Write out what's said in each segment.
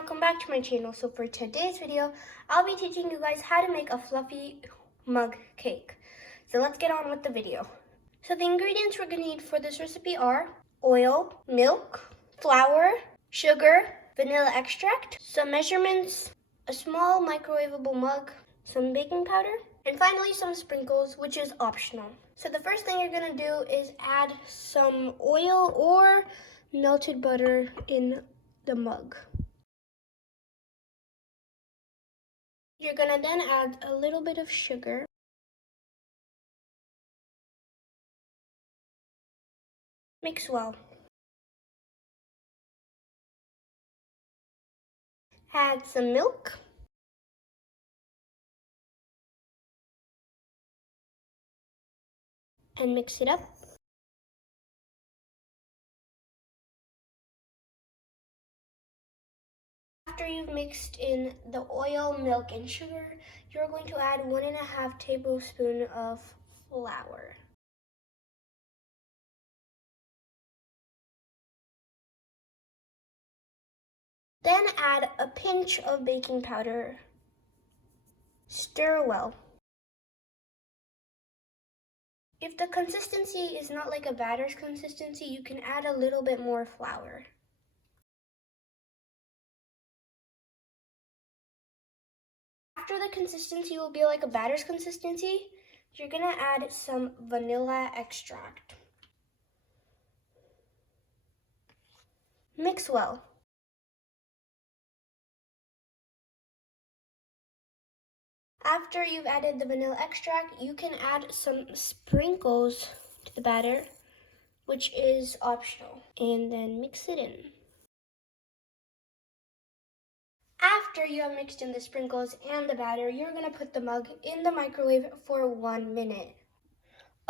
welcome back to my channel. So for today's video, I'll be teaching you guys how to make a fluffy mug cake. So let's get on with the video. So the ingredients we're going to need for this recipe are oil, milk, flour, sugar, vanilla extract, some measurements, a small microwavable mug, some baking powder, and finally some sprinkles, which is optional. So the first thing you're going to do is add some oil or melted butter in the mug. You're going to then add a little bit of sugar. Mix well. Add some milk. And mix it up. After you've mixed in the oil, milk, and sugar, you're going to add 1.5 tablespoons of flour. Then add a pinch of baking powder. Stir well. If the consistency is not like a batter's consistency, you can add a little bit more flour. After the consistency will be like a batter's consistency, you're going to add some vanilla extract. Mix well. After you've added the vanilla extract, you can add some sprinkles to the batter, which is optional, and then mix it in. After you have mixed in the sprinkles and the batter, you're going to put the mug in the microwave for 1 minute.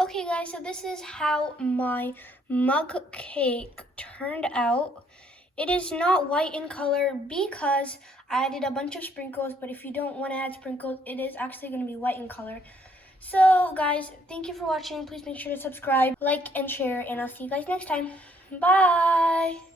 Okay guys, so this is how my mug cake turned out. It is not white in color because I added a bunch of sprinkles, but if you don't want to add sprinkles, it is actually going to be white in color. So guys, thank you for watching. Please make sure to subscribe, like, and share, and I'll see you guys next time. Bye!